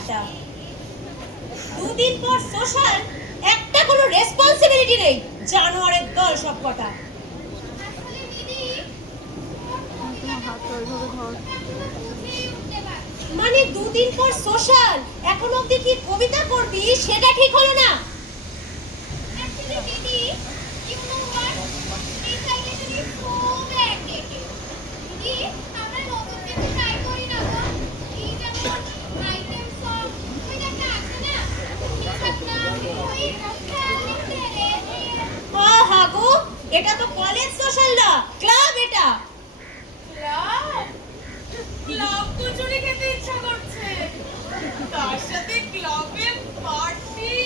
আড্ডা। দুদিন পর সোশ্যাল, একটা কোনো রেসপন্সিবিলিটি নেই, জানোয়ারের দল সব কটা। মানে দুদিন পর সোশ্যাল, এখন অবধি কি কবিতা করবি সেটা ঠিক হলো না। এটা তো কলেজ সোশ্যাল না, ক্লাব। এটা ক্লাব? ক্লাব কচুরি খেতে ইচ্ছা করছে, তার সাথে ক্লাবের পার্টি,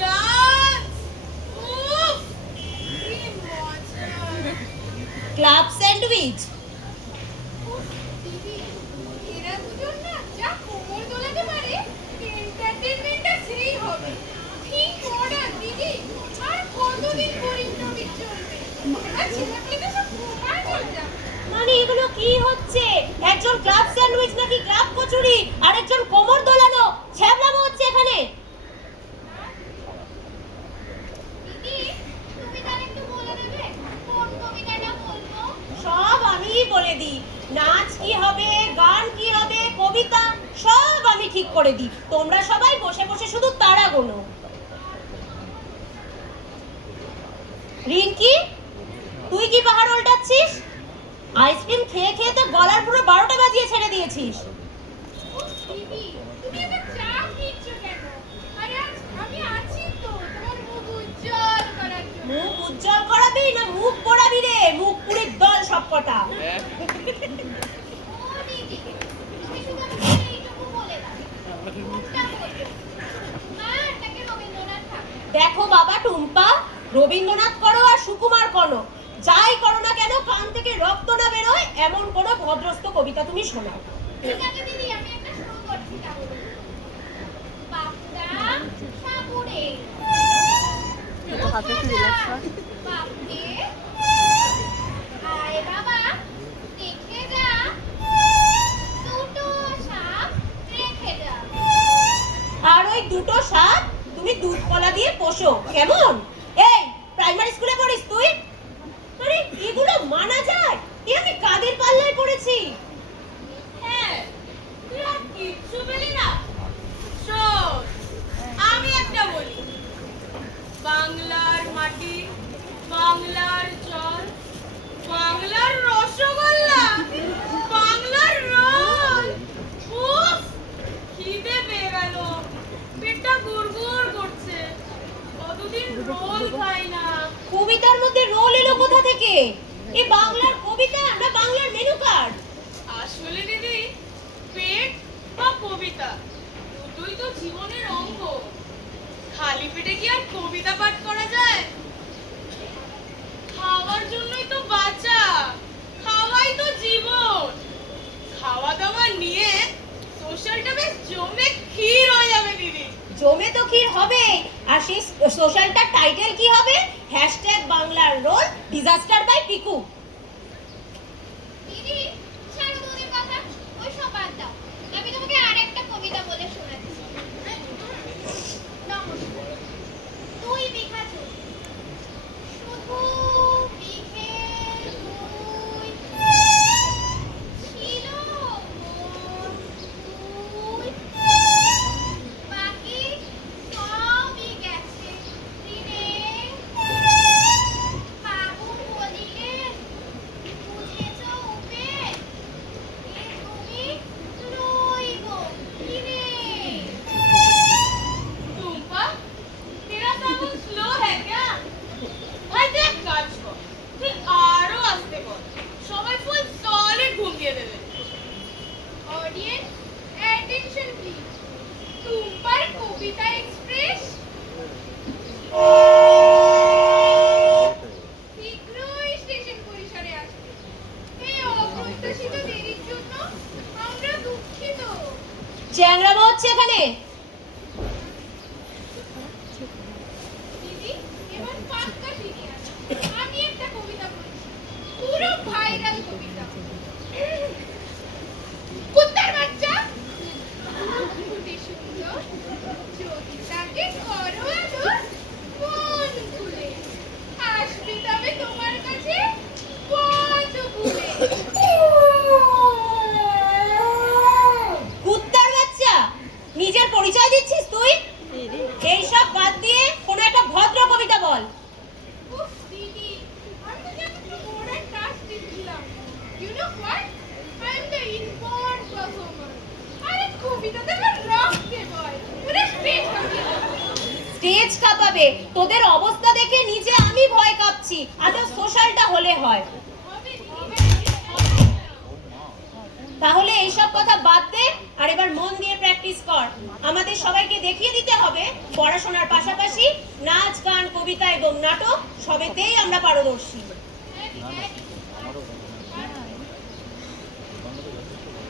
ডান্স, উফ কি মজা। Club sandwich. দিদি, এরা দুজন না যা কোমর দোলাতে পারে, এন্টারটেইনমেন্টটা সেই হবে। ঠিক মডার্ন দিদি, আর কতদিন পরিশ্রমী চলবে। মানে এগুলো কি হচ্ছে? একজন ক্লাব স্যান্ডউইচ নাকি ক্লাব কচুরি, আর একজন কোমর দোলানো ছ্যাবলামো হচ্ছে এখানে। সব আমিই বলে দিই, নাচ কি হবে, গান কি হবে, কবিতা সব আমি ঠিক করে দিই, তোমরা সবাই বসে বসে শুধু তারা গোনো। রিঙ্কি, তুই কি পাহাড় উল্টাচ্ছিস? আইসক্রিম খেয়ে খেয়ে তো গলার পুরো 12টা বাজিয়ে ছেড়ে দিয়েছিস। মুখ উজ্জ্বল করাবি না মুখ পোড়াবি রে? মুখ পুরির দল সব কটা। দেখো বাবা টুম্পা, রবীন্দ্রনাথ করো আর সুকুমার করো, যাই করো না কেন কান থেকে রক্ত না বেরোয় এমন কোন ভদ্রস্থ কবিতা তুমি শোনাও। ঠিক আছে দিদি, আমি একটা শুরু করছি তাহলে। বাপুরা সাপুরে, হাতে একটু রিল্যাক্স কর। বাপুরে আয় বাবা দেখে যা, দুটো সাপ রেখে যা। আর ওই দুটো সাপ তুমি দুধ কলা দিয়ে পোষো, কেমন? এই প্রাইমারি স্কুলে পড়িস তুই? আরে এগুলো মানা যায়? এ আমি কাদের পাল্লায় পড়েছি? হ্যাঁ, তুই আর কিচ্ছু বলি না। শোন, আমি একটা বলি। বাংলার মাটি, বাংলার জল, বাংলার রসগোল্লা, বাংলার রোল। উফ, খিদে পেয়ে গেল, পেটটা গুড়গুড় করছে, কতদিন রোল খাই না। কবিতার মধ্যে রোল এলো কোথা থেকে? এ বাংলার কবিতা না বাংলার মেনু কার্ড? আসলে দিদি, পেট বা কবিতা দুটোই তো জীবনের অঙ্গ। খালি পেটে কি আর কবিতা পাঠ করা যায়? খাওয়ার জন্যই তো বাঁচা, খাওয়াই তো জীবন। খাওয়া দাওয়া নিয়ে সোশ্যালটা বেশ জমে ক্ষীর হয়ে যাবে দিদি। জমে তো ক্ষীর হবে, আর সেই সোশ্যালটার টাইটেল কি হবে? #বাংলার রোল ডিজাস্টার বাই পিকু। দিদি, ছাড়ো তোদের কথা, ওই সব বাদ দাও। আমি তোমাকে আরেকটা কবিতা বলে শোনাচ্ছি। নমস্কার। তুই বিঘা জমি, শুধু বিঘের তুই, ছিল মন তুই, বাকি সবই গেছে দিনে। বাবু বলিলেন, বুঝেছ উপে, এ তুমি লইব কিরে। টুম্পা, तेरा साबुन स्लो है क्या? ভাই তুই এক কাজ কর, তুই আরো আস্তে কর, সবাই ফুল সলিড ঘুম দিয়ে দেবে। অডিয়েন্স অ্যাটেনশন প্লিজ, টুম্পার কবিতা এক্সপ্রেস শীঘ্রই স্টেশন পরিসরে আসবে। এই অপ্রত্যাশিত দেরির জন্য আমরা দুঃখিত। চ্যাংরামো হচ্ছে এখানে। দিদি, এবার পাক্কা সিরিয়াস। আমি একটা কবিতা বলছি, পুরো ভাইরাল কবিতা। কুত্তার বাচ্চা, ফুটিস পরিচয় দিচ্ছিস তুই? এইসব বাদ দিয়ে কোনো একটা ভদ্র কবিতা বল। উফ, দিদি, আমি তো just একটু modern touch দিচ্ছিলাম। You know what? I am the inborn performer. আরে কবিতাতে আমার রক্তে বয়। পুরো stage কাঁপিয়ে দেবো। স্টেজ কাঁপাবে? তোদের অবস্থা দেখে নিজে আমি ভয় কাঁপছি, আদৌ সোশ্যালটা হলে হয়। হবে দিদি। তাহলে এইসব কথা বাদ দে আর এবার মন দিয়ে প্র্যাকটিস কর। আমাদের সবাইকে দেখিয়ে দিতে হবে পড়াশোনার পাশাপাশি নাচ গান কবিতা এবং নাটক সবেতেই আমরা পারদর্শী। হ্যাঁ, দিদি।